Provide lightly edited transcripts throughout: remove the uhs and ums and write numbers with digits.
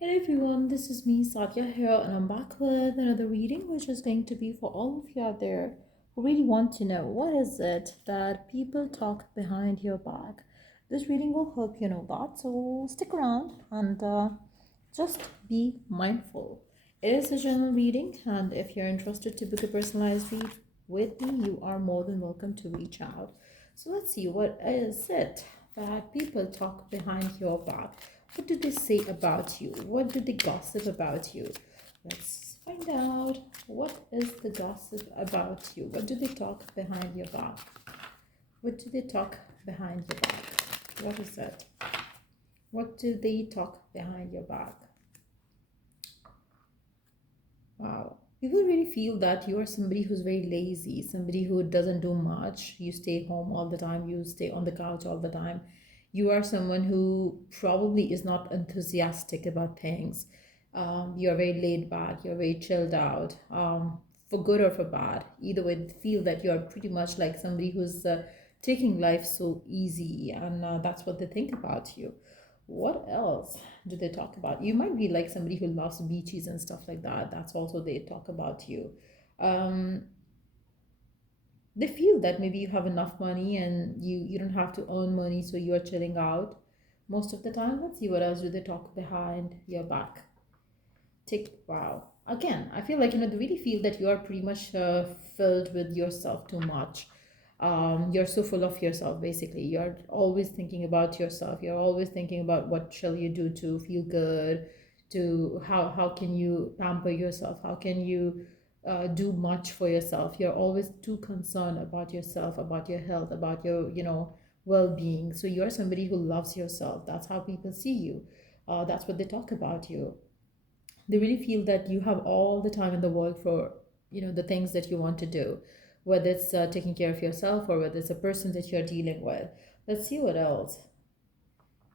Hey everyone, this is me, Sadia here, and I'm back with another reading, which is going to be for all of you out there who really want to know what is it that people talk behind your back. This reading will help you know that, so stick around and just be mindful. It is a general reading, and if you're interested to book a personalized read with me, you are more than welcome to reach out. So let's see, what is it that people talk behind your back? What do they say about you? What do they gossip about you? Let's find out. What is the gossip about you? What do they talk behind your back? What do they talk behind your back? What is it? What do they talk behind your back? Wow. People really feel that you are somebody who's very lazy, somebody who doesn't do much. You stay home all the time, you stay on the couch all the time. You are someone who probably is not enthusiastic about things. You're very laid back, you're very chilled out, for good or for bad. Either way, they feel that you're pretty much like somebody who's taking life so easy, and that's what they think about you. What else do they talk about? You might be like somebody who loves beaches and stuff like that. That's also they talk about you. Um, they feel that maybe you have enough money and you don't have to earn money, so you are chilling out most of the time. Let's see what else do they talk behind your back. Take wow. Again, I feel like they really feel that you are pretty much filled with yourself too much. You're so full of yourself. Basically, you're always thinking about yourself. You're always thinking about what shall you do to feel good. To how can you pamper yourself? How can you do much for yourself? You're always too concerned about yourself, about your health, about your well-being. So you're somebody who loves yourself. That's how people see you. That's what they talk about you. They really feel that you have all the time in the world for the things that you want to do, whether it's taking care of yourself or whether it's a person that you're dealing with. Let's see what else.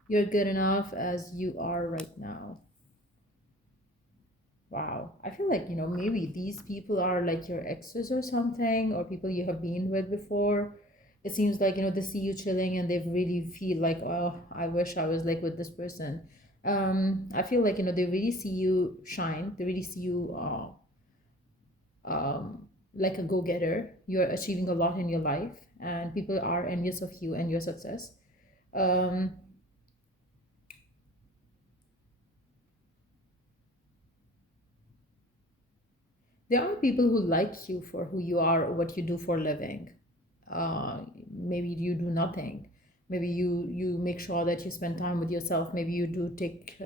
You're good enough as you are right now. Wow, I feel like maybe these people are like your exes or something, or people you have been with before. It seems like they see you chilling and they really feel like, oh, I wish I was like with this person. I feel like they really see you shine, they really see you like a go-getter. You're achieving a lot in your life and people are envious of you and your success. um, there are people who like you for who you are, what you do for a living. uh, Maybe you do nothing. Maybe you make sure that you spend time with yourself. Maybe you do take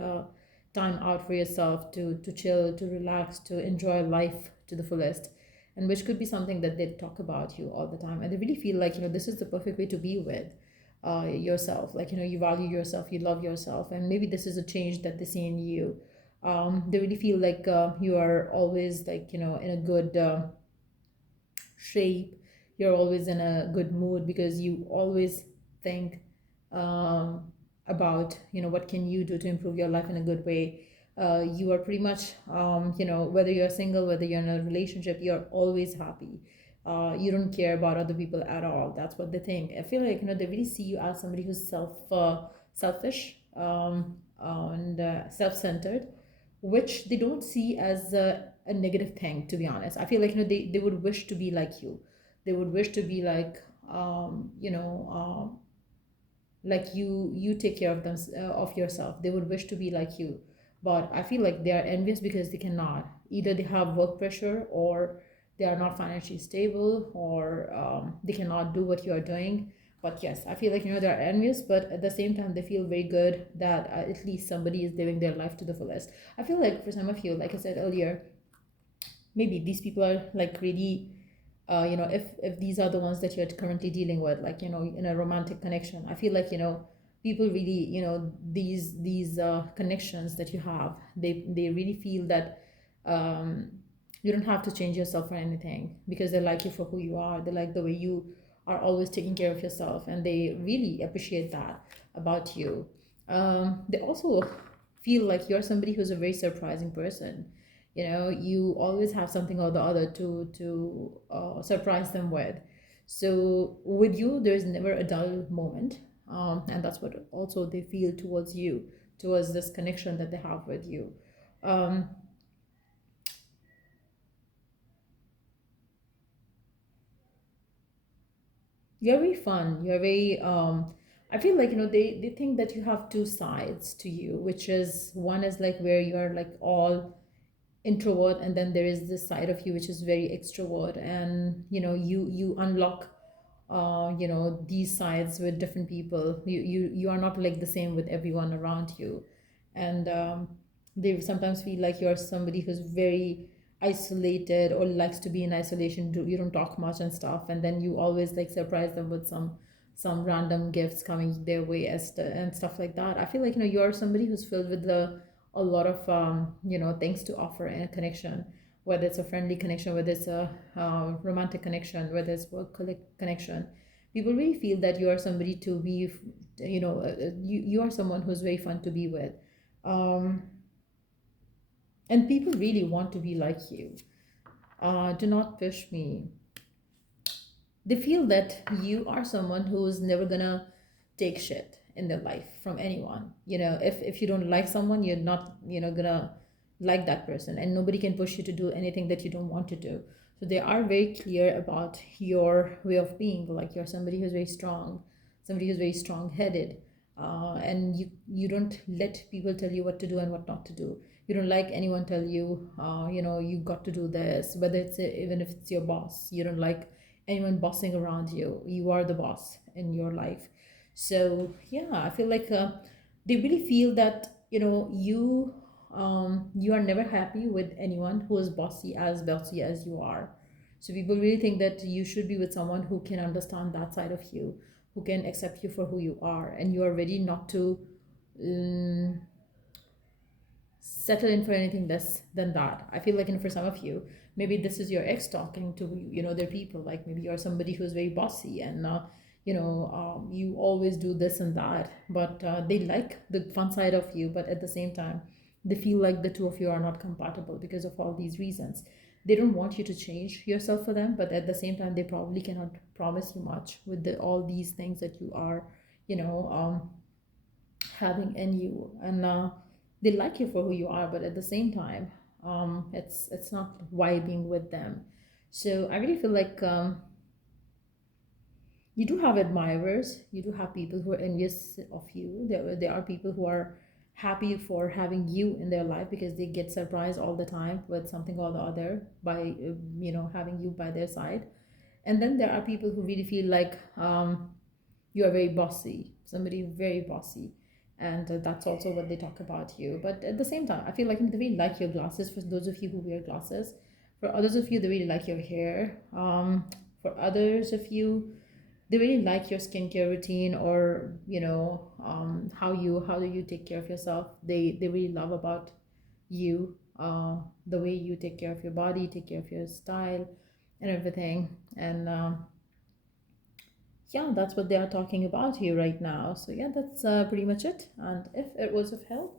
time out for yourself to chill, to relax, to enjoy life to the fullest, and which could be something that they talk about you all the time, and they really feel like this is the perfect way to be with yourself. Like you value yourself, you love yourself, and maybe this is a change that they see in you. They really feel like you are always like in a good shape. You're always in a good mood because you always think um, about what can you do to improve your life in a good way. You are pretty much whether you're single, whether you're in a relationship, you're always happy. You don't care about other people at all. That's what they think. I feel like they really see you as somebody who's selfish, and self-centered, which they don't see as a negative thing. To be honest, I feel like they would wish to be like you. They would wish to be like you take care of them, of yourself. They would wish to be like you, but I feel like they are envious because they cannot. Either they have work pressure, or they are not financially stable, or they cannot do what you are doing. But yes, I feel like they're envious, but at the same time they feel very good that at least somebody is living their life to the fullest. I feel like for some of you, like I said earlier, maybe these people are like really if these are the ones that you're currently dealing with, like in a romantic connection. I feel like people really these connections that you have, they really feel that um you don't have to change yourself for anything because they like you for who you are. They like the way you are always taking care of yourself, and they really appreciate that about you. They also feel like you're somebody who's a very surprising person. You always have something or the other to surprise them with. So with you there's never a dull moment, and that's what also they feel towards you. towards this connection that they have with you. um, you're very fun, you're very I feel like, they think that you have two sides to you, which is one is like where you're like all introvert, and then there is this side of you which is very extrovert, and you unlock these sides with different people. You are not like the same with everyone around you. And they sometimes feel like you're somebody who's very isolated or likes to be in isolation. You don't talk much and stuff, and then you always like surprise them with some random gifts coming their way and stuff like that. I feel like you're somebody who's filled with a lot of things to offer in a connection, whether it's a friendly connection, whether it's a romantic connection, whether it's connection. People really feel that you are somebody to be, you are someone who's very fun to be with. um, and people really want to be like you. Do not push me. They feel that you are someone who's never gonna take shit in their life from anyone. If you don't like someone, you're not gonna like that person, and nobody can push you to do anything that you don't want to do. So they are very clear about your way of being. Like you're somebody who's very strong, somebody who's very strong headed. And you don't let people tell you what to do and what not to do. You don't like anyone tell you, you got to do this, whether even if it's your boss. You don't like anyone bossing around you. You are the boss in your life. So yeah, I feel like they really feel that you are never happy with anyone who is bossy as you are. So people really think that you should be with someone who can understand that side of you, who can accept you for who you are, and you are ready not to um, settle in for anything less than that. I feel like, for some of you, maybe this is your ex talking to their people. Like maybe you're somebody who's very bossy, and you always do this and that, but they like the fun side of you, but at the same time they feel like the two of you are not compatible because of all these reasons. They don't want you to change yourself for them, but at the same time they probably cannot promise you much with all these things that you are you know having in you. And they like you for who you are, but at the same time it's not vibing with them. So I really feel like you do have admirers, you do have people who are envious of you. There are people who are happy for having you in their life because they get surprised all the time with something or the other by having you by their side. And then there are people who really feel like you are very bossy, somebody very bossy, and that's also what they talk about you. But at the same time, I feel like they really like your glasses. For those of you who wear glasses, for others of you, they really like your hair. For others of you, they really like your skincare routine, or how do you take care of yourself. They really love about you, the way you take care of your body, take care of your style, and everything. And yeah, that's what they are talking about here right now. So yeah, that's pretty much it. And if it was of help,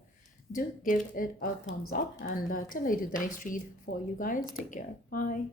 do give it a thumbs up. And till I do the next read for you guys, take care. Bye.